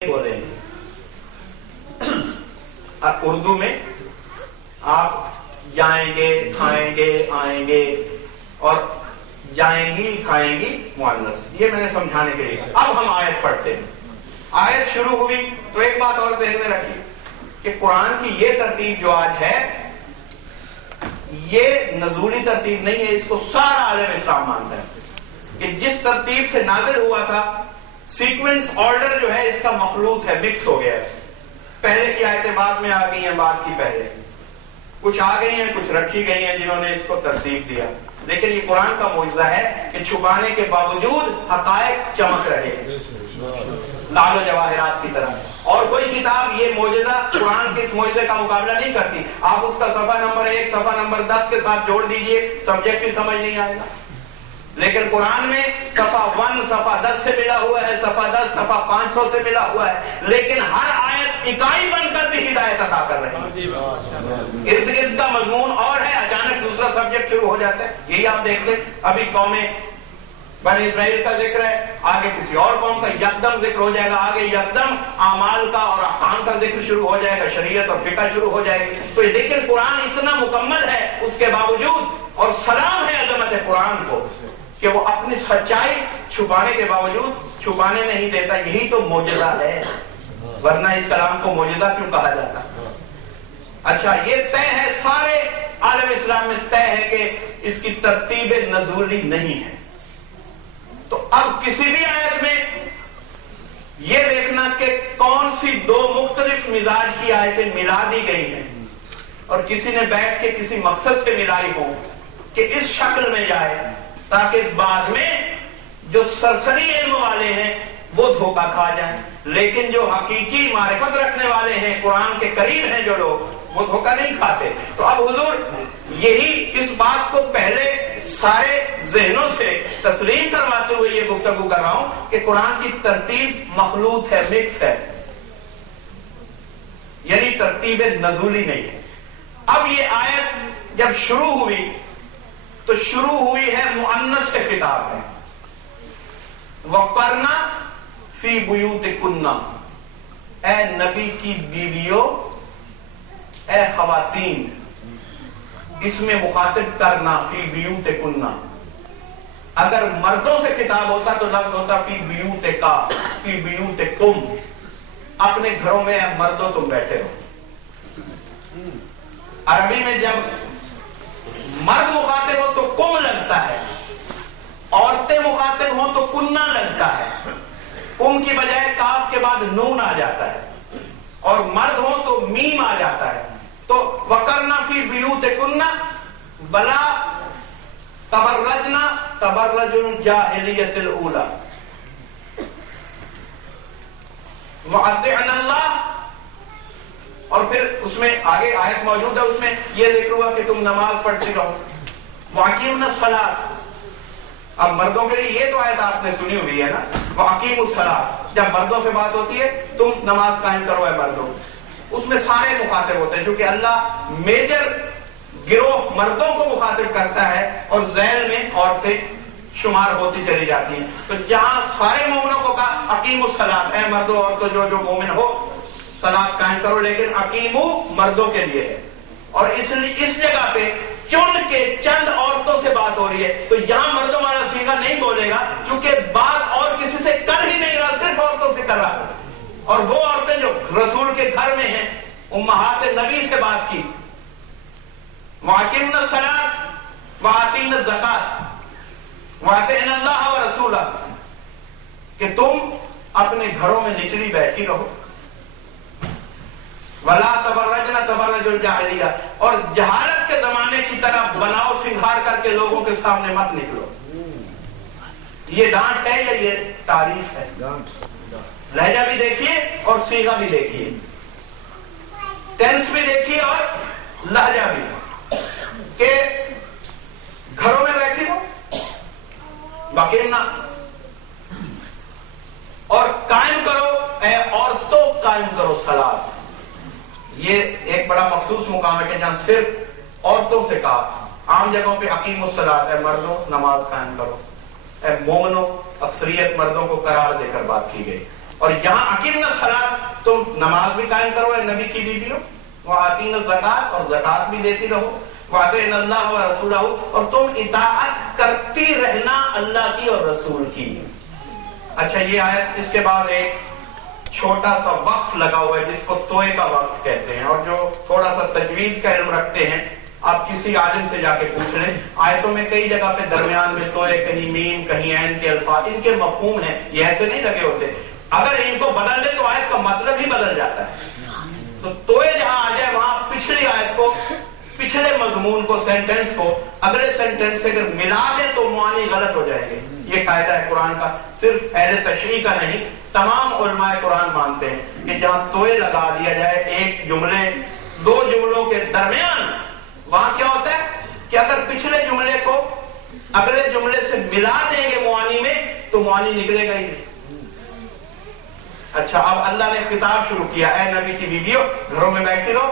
بولیں گے. اردو میں آپ جائیں گے، کھائیں گے، آئیں گے، اور جائیں گی، کھائیں گی مؤنث. یہ میں نے سمجھانے کے لیے. اب ہم آیت پڑھتے ہیں. آیت شروع ہوئی تو ایک بات اور ذہن میں رکھیے کہ قرآن کی یہ ترتیب جو آج ہے یہ نزولی ترتیب نہیں ہے. اس کو سارا عالم اسلام مانتا ہے کہ جس ترتیب سے نازل ہوا تھا سیکوینس آرڈر جو ہے اس کا مخلوط ہے، مکس ہو گیا ہے. پہلے کی آیتیں بعد میں آ گئی ہیں، بعد کی پہلے. کچھ آ گئی ہیں، کچھ رکھی گئی ہیں جنہوں نے اس کو ترتیب دیا. لیکن یہ قرآن کا معجزہ ہے کہ چھپانے کے باوجود حقائق چمک رہے ہیں لال و جواہرات کی طرح. اور کوئی کتاب یہ معجزہ قرآن کے اس معجزے کا مقابلہ نہیں کرتی. آپ اس کا صفحہ نمبر 1 صفحہ نمبر 10 کے ساتھ جوڑ دیجئے، سبجیکٹ بھی سمجھ نہیں آئے گا. لیکن قرآن میں صفحہ 1 صفحہ 10 سے ملا ہوا ہے، صفحہ 10 صفحہ 500 سے ملا ہوا ہے، لیکن ہر آیت اکائی بن کر بھی ہدایت عطا کر رہی ہے. ارد گرد کا مضمون اور ہے، اچانک دوسرا سبجیکٹ شروع ہو جاتا ہے. یہی آپ دیکھتے ابھی قومیں بنی اسرائیل کا ذکر ہے، آگے کسی اور قوم کا یکدم ذکر ہو جائے گا، آگے یکدم اعمال کا اور احکام کا ذکر شروع ہو جائے گا، شریعت اور فقہ شروع ہو جائے گی. تو لیکن قرآن اتنا مکمل ہے اس کے باوجود، اور سلام ہے عظمت قرآن کو کہ وہ اپنی سچائی چھپانے کے باوجود چھپانے نہیں دیتا. یہی تو معجزہ ہے، ورنہ اس کلام کو معجزہ کیوں کہا جاتا؟ اچھا، یہ طے ہے، سارے عالم اسلام میں طے ہے کہ اس کی ترتیب نزولی نہیں ہے. تو اب کسی بھی آیت میں یہ دیکھنا کہ کون سی دو مختلف مزاج کی آیتیں ملا دی گئی ہیں اور کسی نے بیٹھ کے کسی مقصد سے ملائی ہو کہ اس شکل میں جائے تاکہ بعد میں جو سرسری علم والے ہیں وہ دھوکہ کھا جائیں، لیکن جو حقیقی معرفت رکھنے والے ہیں، قرآن کے قریب ہیں جو لوگ، وہ دھوکہ نہیں کھاتے. تو اب حضور یہی اس بات کو پہلے سارے ذہنوں سے تسلیم کرواتے ہوئے یہ گفتگو کر رہا ہوں کہ قرآن کی ترتیب مخلوط ہے، مکس ہے، یعنی ترتیب نزولی نہیں ہے. اب یہ آیت جب شروع ہوئی تو شروع ہوئی ہے مؤنث کے خطاب میں. وَقَرْنَ فِي بُيُوتِكُنَّ، اے نبی کی بیویوں، اے خواتین. اس میں مخاطب کرنا فی بیوتکن. اگر مردوں سے خطاب ہوتا تو لفظ ہوتا فی بیوتکا، فی بیوتکم. اپنے گھروں میں مردوں تم بیٹھے ہو. عربی میں جب مرد مخاطب ہو تو کم لگتا ہے، عورتیں مخاطب ہوں تو کننا لگتا ہے. کم کی بجائے کاف کے بعد نون آ جاتا ہے، اور مرد ہوں تو میم آ جاتا ہے. تو وَقَرْنَ فِي بِيُوتِكُنَّ وَلَا تَبَرَّجْنَ تَبَرَّجُ الْجَاهِلِيَّةِ الْأُولَى وَأَطِعْنَ اللَّهَ. اور پھر اس میں آگے آیت موجود ہے، اس میں یہ ذکر ہوا کہ تم نماز پڑھتی رہو. وَأَقِیمُوا الصَّلَاةَ. اب مردوں کے لیے یہ تو آیت آپ نے سنی ہوئی ہے نا، وَأَقِیمُوا الصَّلَاةَ. جب مردوں سے بات ہوتی ہے تم نماز قائم کرو اے مردوں، اس میں سارے مخاطب ہوتے ہیں کیونکہ اللہ میجر گروہ مردوں کو مخاطب کرتا ہے اور ذیل میں عورتیں شمار ہوتی چلی جاتی ہیں. تو جہاں سارے مومنوں کو کہا اقیموا الصلاۃ، اے مردوں عورتوں جو مومن ہو صلاۃ قائم کرو، لیکن اقیموا مردوں کے لیے ہے. اور اس جگہ پہ چن کے چند عورتوں سے بات ہو رہی ہے، تو یہاں مردوں والا صیغہ نہیں بولے گا کیونکہ بات اور کسی سے کر ہی نہیں رہا، صرف عورتوں سے کر رہا. اور وہ عورتیں جو رسول کے گھر میں ہیں، امہات نبی سے بات کی. وَأَقِمْنَ الصَّلَاةَ وَآتِينَ الزَّكَاةَ وَأَطِعْنَ اللَّهَ وَرَسُولَهُ، کہ تم اپنے گھروں میں نچلی بیٹھی رہو. وَلَا تَبَرَّجْنَ تَبَرَّجُ الْجَاهِلِيَّةِ، اور جہالت کے زمانے کی طرح بناؤ سنگھار کر کے لوگوں کے سامنے مت نکلو. یہ ڈانٹ ہے یا یہ تعریف ہے؟ لہجہ بھی دیکھیے اور صیغہ بھی دیکھیے، ٹینس بھی دیکھیے اور لہجہ بھی، کہ گھروں میں بیٹھی ہو باقینا، اور قائم کرو اے عورتوں قائم کرو صلاۃ. یہ ایک بڑا مخصوص مقام ہے کہ جہاں صرف عورتوں سے کہا. عام جگہوں پہ اقیموا الصلاۃ، اے مردوں نماز قائم کرو، اے مومنوں اکثریت مردوں کو قرار دے کر بات کی گئی. اور یہاں اقیمنا الصلاۃ، تم نماز بھی قائم کرو اے نبی کی بیویوں، وآتینا الزکات، اور زکات بھی دیتی رہو، وأطیعنا اللہ ورسولہ، اور تم اطاعت کرتی رہنا اللہ کی اور رسول کی۔ اچھا یہ آیت، اس کے بعد ایک چھوٹا سا وقف لگا ہوا ہے جس کو توئے کا وقت کہتے ہیں، اور جو تھوڑا سا تجوید کا علم رکھتے ہیں آپ کسی عالم سے جا کے پوچھ لیں، آیتوں میں کئی جگہ پہ درمیان میں توئے، کہیں میم کہیں عین کے الفاظ، ان کے مفہوم ہیں، یہ ایسے نہیں لگے ہوتے، اگر ان کو بدل دے تو آیت کا مطلب ہی بدل جاتا ہے۔ تو توئے جہاں آ جائے وہاں پچھلی آیت کو، پچھلے مضمون کو، سینٹنس کو اگلے سینٹنس سے اگر ملا دے تو معانی غلط ہو جائیں گے۔ یہ قاعدہ ہے قرآن کا، صرف اہل تشریح کا نہیں، تمام علماء قرآن مانتے ہیں کہ جہاں توئے لگا دیا جائے ایک جملے دو جملوں کے درمیان، وہاں کیا ہوتا ہے کہ اگر پچھلے جملے کو اگلے جملے سے ملا دیں گے معانی میں تو معانی نکلے گا ہی نہیں۔ اچھا اب اللہ نے خطاب شروع کیا، اے نبی کی بیویوں گھروں میں بیٹھی رہو،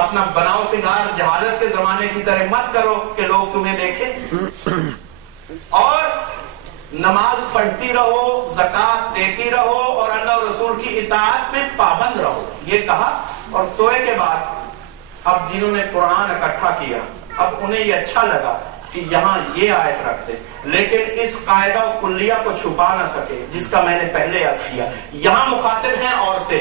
اپنا بناؤ سنگار جہالت کے زمانے کی طرح مت کرو کہ لوگ تمہیں دیکھیں، اور نماز پڑھتی رہو، زکات دیتی رہو، اور اللہ اور رسول کی اطاعت میں پابند رہو، یہ کہا۔ اور توئے کے بعد اب جنہوں نے قرآن اکٹھا کیا اب انہیں یہ اچھا لگا کہ یہاں یہ آیت رکھتے، لیکن اس قاعدہ و کلیہ کو چھپا نہ سکے جس کا میں نے پہلے عرض کیا۔ یہاں مخاطب ہیں عورتیں،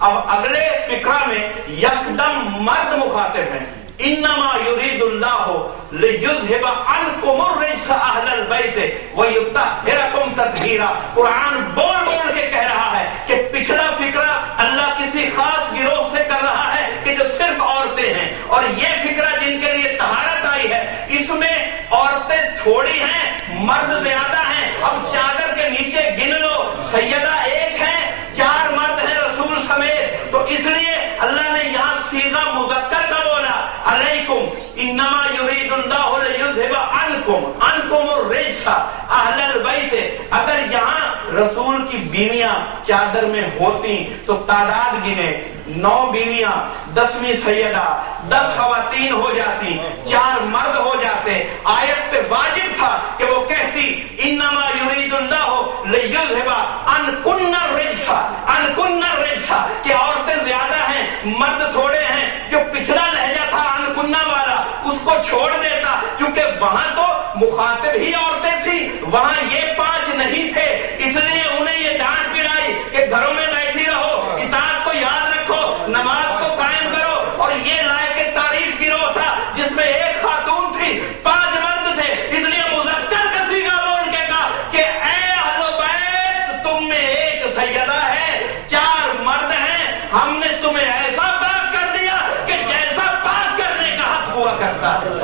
اب اگلے فقرہ میں یکدم مرد مخاطب ہیں، انما یرید اللہ لیذھب عنکم الرجس اہل البیت ویطہرکم تطہیرا۔ قرآن بول بول کے کہہ رہا ہے کہ پچھلا فقرہ اللہ کسی خاص گروہ سے کر رہا ہے کہ جو صرف عورتیں ہیں، اور یہ فقرہ جن کے لیے طہارت آئی ہے اس میں عورتیں تھوڑی ہیں مرد زیادہ ہیں۔ اب چادر کے نیچے گن لو، سیدہ ایک ہے، 4 مرد ہیں رسول سمیت، تو اس لیے اللہ نے یہاں صیغہ مذکر کا بولا، علیکم انما یرید اللہ لیذھب عنکم الرجس اہل البیت۔ اگر یہاں رسول کی بیویاں چادر میں ہوتی تو تعداد گنے، 9 بیویاں، 10ویں سیدہ، 10 خواتین ہو جاتی، 4 مرد ہو جاتے۔ آیت پہ واجب تھا کہ وہ کہتی انما یرید اللہ لیذھب عنکن الرجس، کہ عورتیں زیادہ ہیں مرد تھوڑے ہیں۔ جو پچھلا لہجہ تھا انکنہ والا اس کو چھوڑ دیتا، کیونکہ وہاں تو مخاطب ہی عورتیں تھیں، وہاں یہ 5 نہیں تھے، اس لیے انہیں یہ ڈانٹ پڑائی کہ گھروں میں بیٹھی رہو، اطاعت کو یاد رکھو، نماز کو قائم کرو۔ اور یہ لائق تعریف گروہ تھا جس میں ایک خاتون تھی، 5 مرد تھے، اس لیے مذکر کا صیغہ بول کے کہا کہ اے اہل بیت تم میں ایک سیدہ ہے، 4 مرد ہیں، ہم نے تمہیں ایسا پاک کر دیا کہ جیسا پاک کرنے کا حق ہوا کرتا ہے۔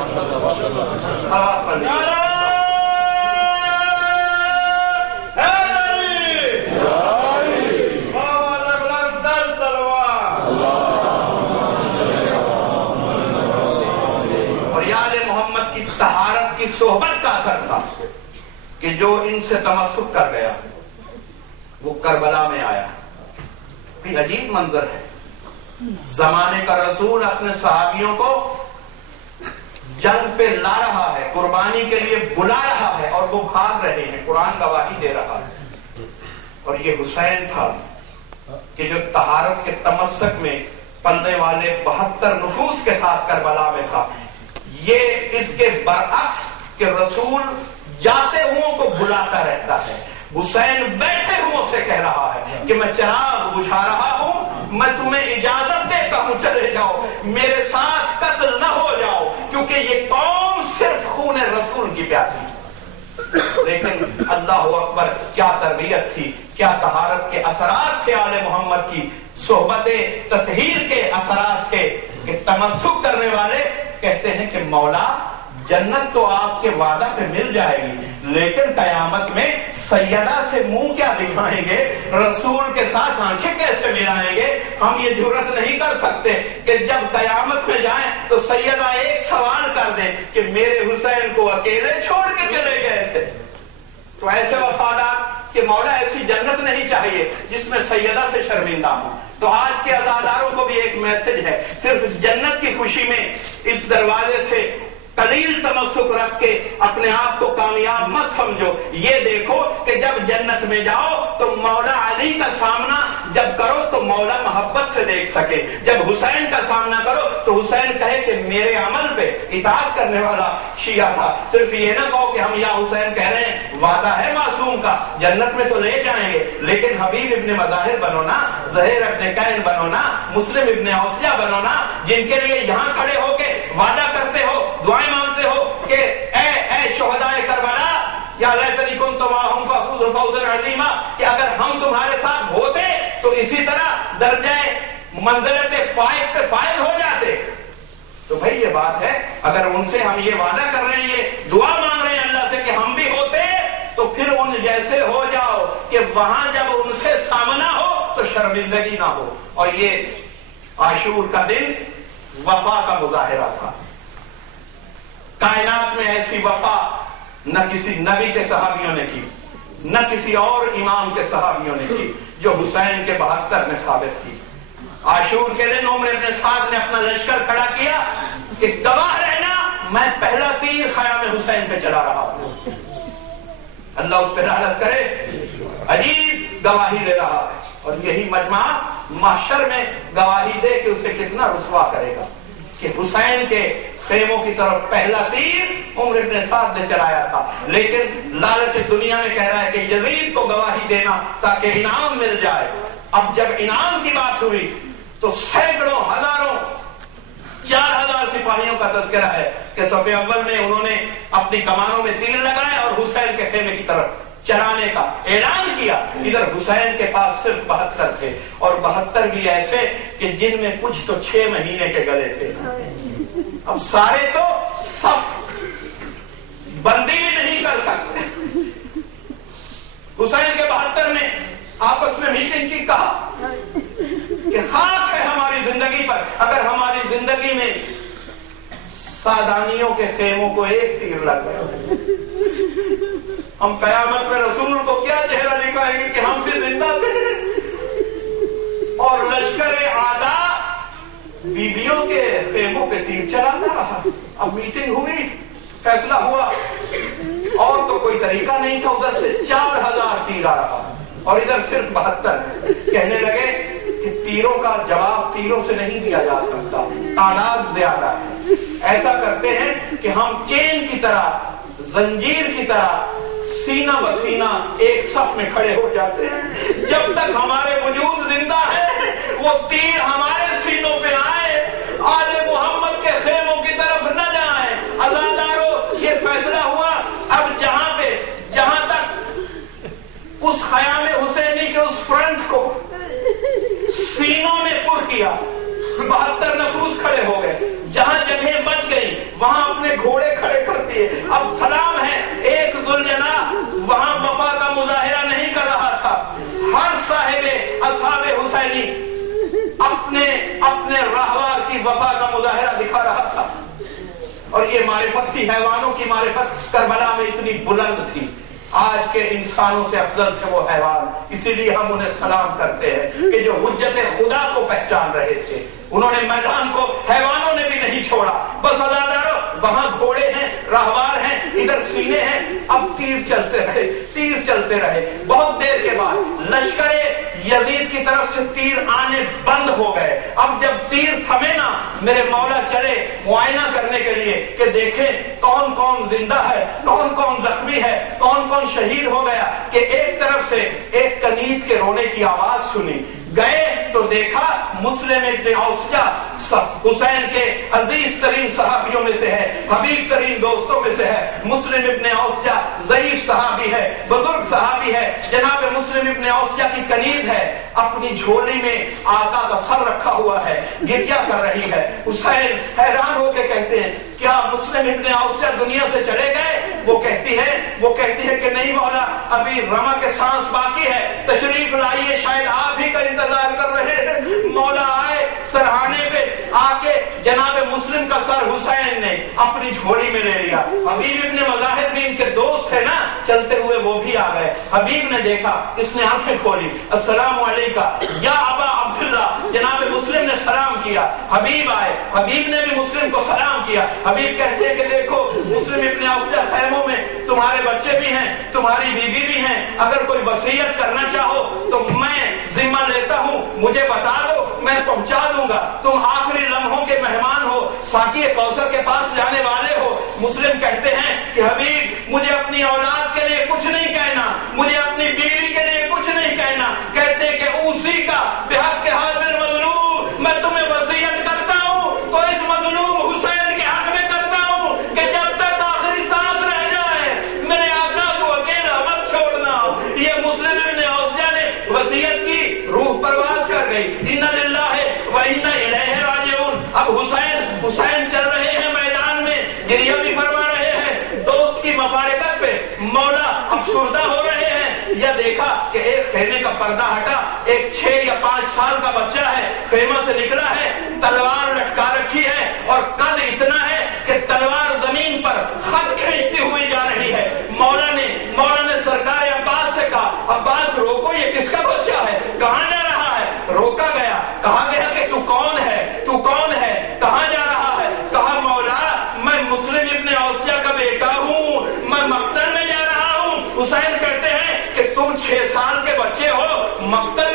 اور یاد محمد کی طہارت کی صحبت کا اثر تھا کہ جو ان سے تمسک کر گیا وہ کربلا میں آیا۔ بھی عجیب منظر ہے، زمانے کا رسول اپنے صحابیوں کو جنگ پہ لا رہا ہے، قربانی کے لیے بلا رہا ہے، اور وہ بھاگ رہے ہیں، قرآن گواہی دے رہا ہے۔ اور یہ حسین تھا کہ جو طہارت کے تمسک میں پلنے والے 72 نفوس کے ساتھ کربلا میں تھا۔ یہ اس کے برعکس کہ رسول جاتے ہوں کو بلاتا رہتا ہے، حسین بیٹھے ہوں سے کہہ رہا ہے کہ میں چراغ بجھا رہا ہوں، میں تمہیں اجازت دیتا ہوں چلے جاؤ، میرے ساتھ قتل نہ ہو جاؤ، کیونکہ یہ قوم صرف خون رسول کی پیاسی۔ لیکن اللہ اکبر، کیا تربیت تھی، کیا طہارت کے اثرات تھے آل محمد کی، صحبت تطہیر کے اثرات تھے کہ تمسک کرنے والے کہتے ہیں کہ مولا جنت تو آپ کے وعدہ پہ مل جائے گی، لیکن قیامت میں سیدہ سے منہ کیا دکھائیں گے، رسول کے ساتھ آنکھیں کیسے ملائیں گے؟ ہم یہ جرات نہیں کر سکتے کہ جب قیامت میں جائیں تو سیدہ ایک سوال کر دیں کہ میرے حسین کو اکیلے چھوڑ کے چلے گئے تھے۔ تو ایسے وفادار کہ مولا ایسی جنت نہیں چاہیے جس میں سیدہ سے شرمندہ ہوں۔ تو آج کے عزاداروں کو بھی ایک میسج ہے، صرف جنت کی خوشی میں اس دروازے سے قلیل تمسک رکھ کے اپنے آپ کو کامیاب مت سمجھو. یہ دیکھو کہ جب جنت میں جاؤ تو مولا علی کا سامنا جب کرو تو مولا محبت سے دیکھ سکے. جب حسین کا سامنا کرو تو حسین کہے کہ میرے عمل پہ اطاعت کرنے والا شیعہ تھا. صرف یہ نہ کہو کہ ہم یا حسین کہہ رہے ہیں، وعدہ ہے معصوم کا جنت میں تو لے جائیں گے، لیکن حبیب ابن مظاہر بنو نا، زہیر ابن کین بنو نا، مسلم ابن اوسیہ بنو نا، جن کے لیے یہاں کھڑے ہو کے وعدہ کرتے ہو، دعائیں مانگتے ہو کہ اے شہدائے کربلا یا لیتنی کنت معہم فافوز فوزا عظیما، کہ اگر ہم تمہارے ساتھ ہوتے تو اسی طرح درجہ منزلت فائز پہ فائز ہو جاتے. تو بھائی یہ بات ہے، اگر ان سے ہم یہ وعدہ کر رہے ہیں، یہ دعا مانگ رہے ہیں اللہ سے کہ ہم بھی ہوتے تو پھر ان جیسے ہو جاؤ کہ وہاں جب ان سے سامنا ہو تو شرمندگی نہ ہو. اور یہ عاشور کا دن وفا کا مظاہرہ تھا. کائنات میں ایسی وفا نہ کسی نبی کے صحابیوں نے کی، نہ کسی اور امام کے صحابیوں نے کی جو حسین کے 72 میں ثابت کی. عاشور کے دن عمر ابن سعد نے اپنا لشکر کھڑا کیا کہ گواہ رہنا میں پہلا تیر خیام حسین پہ چلا رہا ہوں. اللہ اس پہ رحمت کرے، عجیب گواہی دے رہا ہے. اور یہی مجمع محشر میں گواہی دے کہ اسے کتنا رسوا کرے گا کہ حسین کے خیموں کی طرف پہلا تیر عمر ابن سعد نے چلایا تھا. لیکن لالچ دنیا میں کہہ رہا ہے کہ یزید کو گواہی دینا تاکہ انعام مل جائے. اب جب انعام کی بات ہوئی تو سینکڑوں ہزاروں 4000 سپاہیوں کا تذکرہ ہے کہ صف اول میں انہوں نے اپنی کمانوں میں تیر لگائے اور حسین کے خیمے کی طرف چلانے کا اعلان کیا. ادھر حسین کے پاس صرف 72 تھے، اور 72 بھی ایسے کہ جن میں کچھ تو 6 مہینے کے گلے تھے. اب سارے تو صف بندی بھی نہیں کر سکتے. حسین کے 72 نے آپس میں میٹنگ کی، کہا کہ خاک ہے ہماری زندگی پر اگر ہماری زندگی میں سادانیوں کے خیموں کو ایک تیر لگ گیا. ہم قیامت میں رسول کو کیا چہرہ دکھائیں گے کہ ہم بھی زندہ تھے. اور لشکر اعداء بیویوں کے خیموں پہ تیر چلاتا رہا. اب میٹنگ ہوئی، فیصلہ ہوا، اور تو کوئی طریقہ نہیں تھا. ادھر سے 4000 تیر آ رہا اور ادھر صرف 72. کہنے لگے کہ تیروں کا جواب تیروں سے نہیں دیا جا سکتا، تعداد زیادہ ہے. ایسا کرتے ہیں کہ ہم چین کی طرح، زنجیر کی طرح سینہ بسینہ ایک صف میں کھڑے ہو جاتے ہیں. جب تک ہمارے وجود زندہ ہے وہ تیر ہمارے سینوں پہ آئے، آل محمد کے خیموں کی طرف نہ جائیں. عزادارو یہ فیصلہ ہوا. اب جہاں تک اس خیام حسینی کے اس فرنٹ کو سینوں میں پر کیا، 72 نفوس کھڑے ہو گئے. جہاں جگہیں بچ گئی وہاں اپنے گھوڑے کھڑے کر دیے. اب سلام ہے، ایک ذوالجناح وہاں وفا کا مظاہرہ نہیں کر رہا تھا. ہر صاحب اصحاب حسینی اپنے راہوار کی وفا کا مظاہرہ دکھا رہا تھا. اور یہ معرفت تھی، حیوانوں کی معرفت کربلا میں اتنی بلند تھی. آج کے انسانوں سے افضل تھے وہ حیوان، اسی لیے ہم انہیں سلام کرتے ہیں کہ جو حجت خدا کو پہچان رہے تھے. انہوں نے میدان کو حیوانوں نے بھی نہیں چھوڑا. بس عزادارو وہاں گھوڑے ہیں، راہوار ہیں، ادھر سینے ہیں. اب تیر چلتے رہے. بہت دیر کے بعد لشکر یزید کی طرف سے تیر آنے بند ہو گئے. اب جب تیر تھمے نا، میرے مولا چلے معائنہ کرنے کے لیے کہ دیکھیں کون کون زندہ ہے، کون کون زخمی ہے، کون کون شہید ہو گیا. کہ ایک طرف سے ایک کنیز کے رونے کی آواز سنی. گئے تو دیکھا مسلم ابن اوسیہ حسین کے عزیز ترین صحابیوں میں سے ہے، حبیب ترین دوستوں میں سے ہے. مسلم ابن اوسیہ ضعیف صحابی ہے، بزرگ صحابی ہے. جناب مسلم ابن اوسیہ کی کنیز ہے، اپنی جھولی میں آقا کا سر رکھا ہوا ہے، گریہ کر رہی ہے. حسین حیران ہو کے کہتے ہیں کیا مسلم ابن اوسیہ دنیا سے چلے گئے؟ وہ کہتی ہے کہ نہیں مولا، ابھی رما کے سانس باقی ہے، تشریف لائیے، شاید آپ ہی کا انتظار کر رہے ہیں. مولا آئے، سرہانے پہ آ کے جناب مسلم کا سر حسین نے اپنی جھولی میں لے لیا. حبیب ابن مظاہر بھی ان کے دوست تھے نا، چلتے ہوئے وہ بھی آ گئے. حبیب نے دیکھا، اس نے آنکھیں کھولی، السلام علیکم یا ابا عبداللہ. جناب مسلم نے سلام کیا. کیا. حبیب آئے, حبیب نے بھی مسلم کو سلام کیا. حبیب کہتے ہیں کہ دیکھو مسلم ابن اوسجہ خیموں میں تمہارے بچے بھی ہیں, تمہاری بیوی بھی ہیں, اگر کوئی وصیت کرنا چاہو تو میں ذمہ لیتا ہوں, مجھے بتا دو, میں پہنچا دوں گا. تم آخری لمحوں کے مہمان ہو, ساقی کوثر کے پاس جانے والے ہو. مسلم کہتے ہیں کہ حبیب مجھے اپنی اولاد کے لیے کچھ نہیں کہنا, مجھے اپنی بیوی کے لیے کچھ نہیں کہنا. کہتے کہ اسی کا بحق کے حاضر مظلوم میں تمہیں وصیت کرتا ہوں تو اس مظلوم حسین کے حق میں کرتا ہوں کہ جب تک آخری سانس رہ جائے میرے آقا کو اکیلا مت چھوڑنا. یہ مسلم ابن اوسجہ نے وصیت کی, روح پرواز کر گئی. انا للہ و انا الیہ راجعون. اب حسین چل رہے ہیں میدان میں, گریہ بھی فرما رہے ہیں دوست کی مفارقت پہ. مولا افسردہ ہو رہے ہیں. یہ دیکھا کہ ایک خیمے کا پردہ ہٹا, ایک 6 یا 5 سال کا بچہ ہے, خیمہ سے نکلا ہے, تلوار لٹکا رکھی ہے اور قد اتنا ہے کہ تلوار زمین پر خط کھینچتی ہوئی جا رہی ہے. مولا نے سرکار عباس سے کہا, عباس روکو, یہ کس کا بچہ ہے, کہاں جا رہا ہے. روکا گیا, کہا گیا کہ تو کون ہے, تو کون ہے, کہاں جا رہا ہے. کہا مولا میں مسلم ابن اوسجہ کا بیٹا ہوں, میں مقتل میں جا رہا ہوں. حسین کہتے ہیں کہ تم 6 سال کے بچے ہو, مقتل